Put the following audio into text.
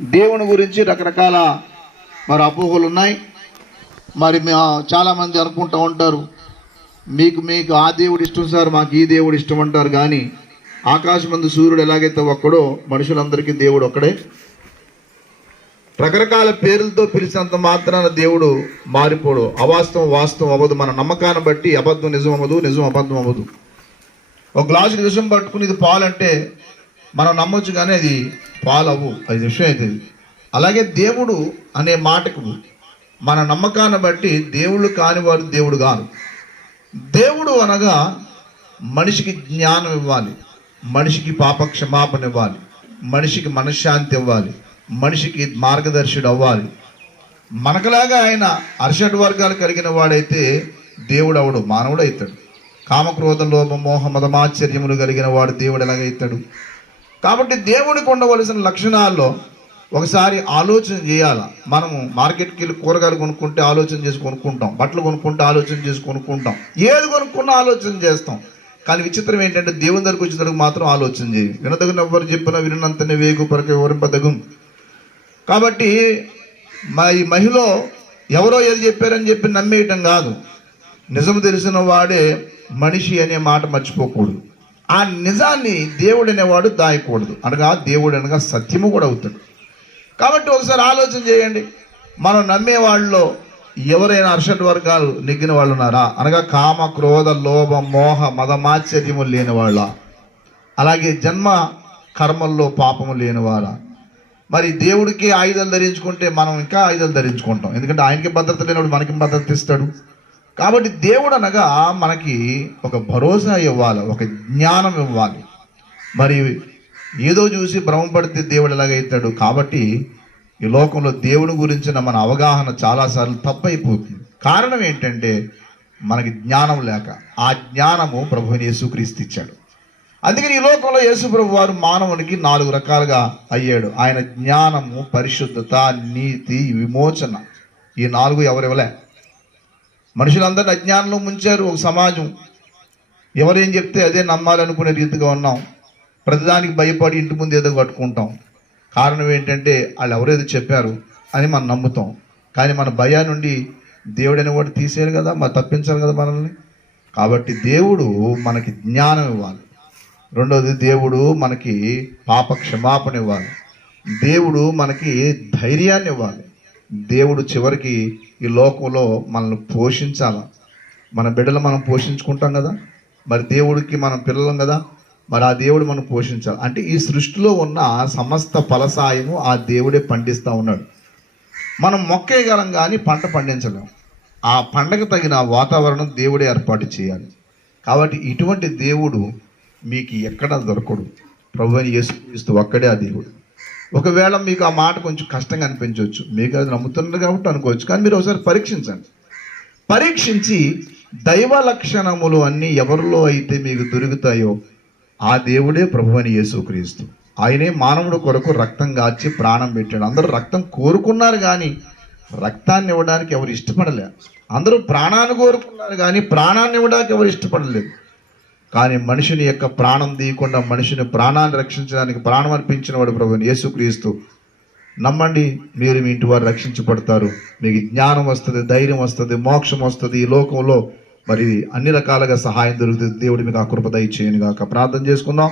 దేవుని గురించి రకరకాల మరి అపోహలు ఉన్నాయి. మరి చాలామంది అనుకుంటూ ఉంటారు, మీకు ఆ దేవుడు ఇష్టం సార్, మాకు ఈ దేవుడు ఇష్టం అంటారు. కానీ ఆకాశమందు సూర్యుడు ఎలాగైతే ఒక్కడో మనుషులందరికీ దేవుడు ఒక్కడే. రకరకాల పేర్లతో పిలిచినంత మాత్రాన దేవుడు మారిపోడు. అవాస్తవం వాస్తవం అవ్వదు. మన నమ్మకాన్ని బట్టి అబద్ధం నిజం అవ్వదు, నిజం అబద్ధం అవ్వదు. ఒక గ్లాసు విషం పట్టుకుని ఇది పాలు అంటే మనం నమ్మొచ్చు, కానీ అది పాలు అవ్వు, అది విషయం అవుతుంది. అలాగే దేవుడు అనే మాటకు మన నమ్మకాన్ని బట్టి దేవుళ్ళు కానివారు దేవుడు కాదు. దేవుడు అనగా మనిషికి జ్ఞానం ఇవ్వాలి, మనిషికి పాప క్షమాపణ ఇవ్వాలి, మనిషికి మనశ్శాంతి ఇవ్వాలి, మనిషికి మార్గదర్శుడు అవ్వాలి. మనకులాగా ఆయన అరిషడ్ వర్గాలు కలిగిన వాడైతే దేవుడు అవడు, మానవుడు అవుతాడు. కామక్రోధ లోభ మోహ మదమాశ్చర్యములు కలిగిన వాడు దేవుడు ఎలాగైతాడు? కాబట్టి దేవుడికి ఉండవలసిన లక్షణాల్లో ఒకసారి ఆలోచన చేయాల. మనము మార్కెట్కి వెళ్ళి కూరగాయలు కొనుక్కుంటే ఆలోచన చేసి కొనుక్కుంటాం, బట్టలు కొనుక్కుంటే ఆలోచన చేసి కొనుక్కుంటాం, ఏది కొనుక్కున్నా ఆలోచన చేస్తాం. కానీ విచిత్రం ఏంటంటే దేవుని దగ్గరికి వచ్చేటప్పుడు మాత్రం ఆలోచన చేయి. వినదగిన ఎవరు చెప్పినా వినంతనే వేగు పరక వివరింపదగు. కాబట్టి ఈ మహిళ ఎవరో ఏది చెప్పారని చెప్పి నమ్మేయటం కాదు. నిజం తెలిసిన వాడే మనిషి అనే మాట మర్చిపోకూడదు. ఆ నిజాన్ని దేవుడు అనేవాడు దాయకూడదు. అనగా దేవుడు అనగా సత్యము కూడా అవుతాడు. కాబట్టి ఒకసారి ఆలోచన చేయండి, మనం నమ్మే వాళ్ళలో ఎవరైనా అర్షడ్ వర్గాలు నెగ్గిన వాళ్ళు ఉన్నారా? అనగా కామ క్రోధ లోభ మోహ మదమాశ్చర్యము లేని వాళ్ళ, అలాగే జన్మ కర్మల్లో పాపము లేనివారా? మరి దేవుడికి ఆయుధాలు ధరించుకుంటే మనం ఇంకా ఆయుధాలు ధరించుకుంటాం, ఎందుకంటే ఆయనకి భద్రత లేనివాడు మనకి భద్రత ఇస్తాడు. కాబట్టి దేవుడు అనగా మనకి ఒక భరోసా ఇవ్వాలి, ఒక జ్ఞానం ఇవ్వాలి. మరి ఏదో చూసి భ్రమపడితే దేవుడు ఎలాగైతాడు? కాబట్టి ఈ లోకంలో దేవుని గురించిన మన అవగాహన చాలాసార్లు తప్పైపోతుంది. కారణం ఏంటంటే మనకి జ్ఞానం లేక. ఆ జ్ఞానము ప్రభువుని యేసుక్రీస్తు ఇచ్చాడు. అందుకని ఈ లోకంలో యేసు ప్రభు వారు మానవునికి 4 రకాలుగా అయ్యాడు. ఆయన జ్ఞానము, పరిశుద్ధత, నీతి, విమోచన, ఈ 4 ఎవరివలే. మనుషులందరినీ అజ్ఞానంలో ముంచారు. ఒక సమాజం ఎవరేం చెప్తే అదే నమ్మాలనుకునే రీతిగా ఉన్నాం. ప్రతిదానికి భయపడి ఇంటి ముందు ఏదో కట్టుకుంటాం. కారణం ఏంటంటే వాళ్ళు ఎవరేదో చెప్పారు అని మనం నమ్ముతాం. కానీ మన భయా నుండి దేవుడు అనేవాడు తీసేయాలి కదా, మరి తప్పించాలి కదా మనల్ని. కాబట్టి దేవుడు మనకి జ్ఞానం ఇవ్వాలి. రెండోది, దేవుడు మనకి పాప క్షమాపణ ఇవ్వాలి. దేవుడు మనకి ధైర్యాన్ని ఇవ్వాలి. దేవుడు చివరికి ఈ లోకంలో మనల్ని పోషించాలి. మన బిడ్డలు మనం పోషించుకుంటాం కదా, మరి దేవుడికి మనం పిల్లలం కదా, మరి ఆ దేవుడు మనం పోషించాలి. అంటే ఈ సృష్టిలో ఉన్న సమస్త ఫలసాయము ఆ దేవుడే పండిస్తూ ఉన్నాడు. మనం మొక్కేయగలం కానీ పంట పండించలేం. ఆ పంటకు తగిన వాతావరణం దేవుడే ఏర్పాటు చేయాలి. కాబట్టి ఇటువంటి దేవుడు మీకు ఎక్కడ దొరకడు. ప్రభువైన యేసుక్రీస్తు ఒక్కడే ఆ దేవుడు. ఒకవేళ మీకు ఆ మాట కొంచెం కష్టంగా అనిపించవచ్చు, మీకు అది నమ్ముతున్నారు కాబట్టి అనుకోవచ్చు. కానీ మీరు ఒకసారి పరీక్షించండి. పరీక్షించి దైవ లక్షణములు అన్నీ ఎవరిలో అయితే మీకు దొరుకుతాయో ఆ దేవుడే ప్రభువైన యేసుక్రీస్తు. ఆయనే మానవుడు కొరకు రక్తం గార్చి ప్రాణం పెట్టాడు. అందరూ రక్తం కోరుకున్నారు కానీ రక్తాన్ని ఇవ్వడానికి ఎవరు ఇష్టపడలేదు. అందరూ ప్రాణాన్ని కోరుకున్నారు కానీ ప్రాణాన్ని ఇవ్వడానికి ఎవరు ఇష్టపడలేదు. కానీ మనిషిని యొక్క ప్రాణం తీయకుండా మనిషిని ప్రాణాన్ని రక్షించడానికి ప్రాణం అర్పించిన వాడు ప్రభువైన యేసుక్రీస్తు. నమ్మండి, మీరు మీ ఇంటి వారు రక్షించబడతారు. మీకు జ్ఞానం వస్తుంది, ధైర్యం వస్తుంది, మోక్షం వస్తుంది. ఈ లోకంలో మరి అన్ని రకాలుగా సహాయం దొరుకుతుంది. దేవుడు మీకు ఆ కృప దయచేయను గాక. ప్రార్థన చేసుకుందాం.